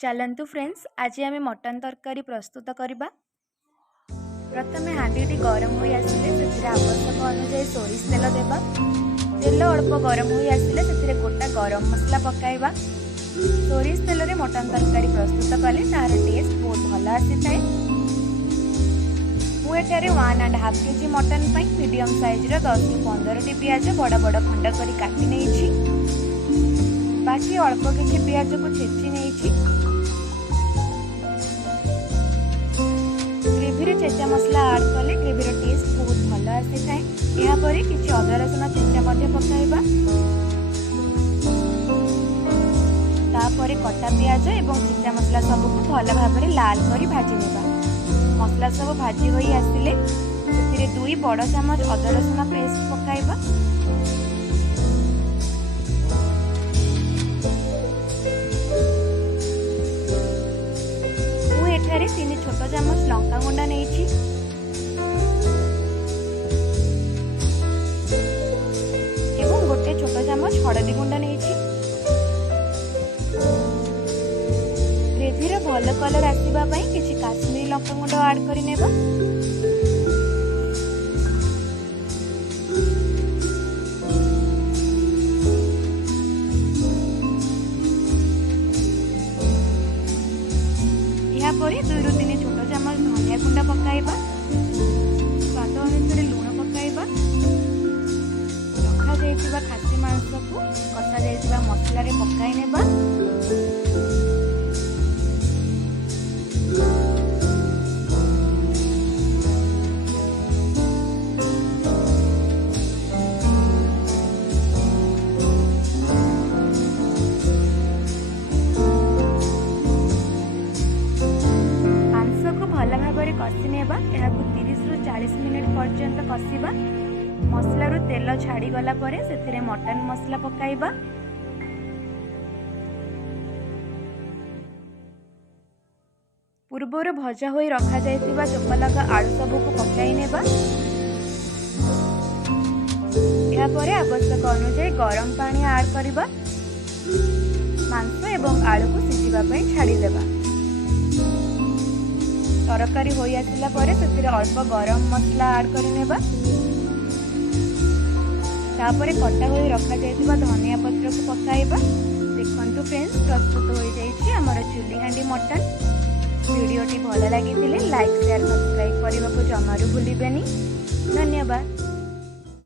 चलतु फ्रेंड्स आज आम मटन तरकारी प्रस्तुत करवा। प्रथम हांडी गरम हो आसिले आवश्यक अनुसार सोरिष तेल देवा। तेल अल्प गरम हो आसिले गोटा गरम मसला पकाइबा। सोरिष तेल रे मटन तरकारी प्रस्तुत कले तार टेस्ट बहुत भल आसी थाए। मुझे 1.5 kg मटन मीडियम साइज 10 ରୁ 15 पियाज बड़ बड़ खंड कर काटी नहीं। बाकी अल्प किसी पियाज को छेची नहीं। ग्रेवी चेचा मसला आड कले ग्रेवी टेस्ट बहुत भल आसी थाए। यापर किसी अदा रसुण चेचा पकाइबा। तापर कटा पियाज एवं चेचा मसला सबको भल भाव लाल कर भाजी नेबा। मसला सब भाजी होई आसिले से 2 बड़ चामच अदा रसुण पेस्ट पकाइबा। एठारे 3 छोट चामच लंका गुंडा नहीं एवं गोटे छोट चामच हळदी गुंडा नहीं। ग्रेवी भल कलर आसवा किसी काश्मीरी लंका गुंड आड कर नेबा। यापर 2 ରୁ 3 छोट चामच धनिया गुंडा पकाइबा। स्वाद अनुसार लुण पकाइबा। रखा जाइतिबा खासी मांस को कसा जाइतिबा मसला रे पकाइ नेबा। भल भाव कषि नेबा। 30 ରୁ 40 मिनिट पर्यंत कषिबा। मसला रू तेल छाड़ी गला परे सेथिरे मटन मसला पकाइबा। पूर्वर भजा होई रखा जाइतिबा चोपा लगा आलू सबको पकाइ नेबा। या परे आवश्यक अनुसार गरम पानी आड करिबा। मांस एवं आलू को सिझिबा पई छाड़ी देबा। तरकारी हो आसला परे से अल्प गरम मसला आड कर नेबा। तापरे कटा हो रखा जाइतिबा धनिया पत्र को पकाइबा। देखंतु फ्रेंड्स प्रस्तुत हो जाइछि हमर चुली हांडी मटन। वीडियोटी भल लागिथिले लाइक शेयर सब्सक्राइब करने को जमारू भूलिबेनी। धन्यवाद।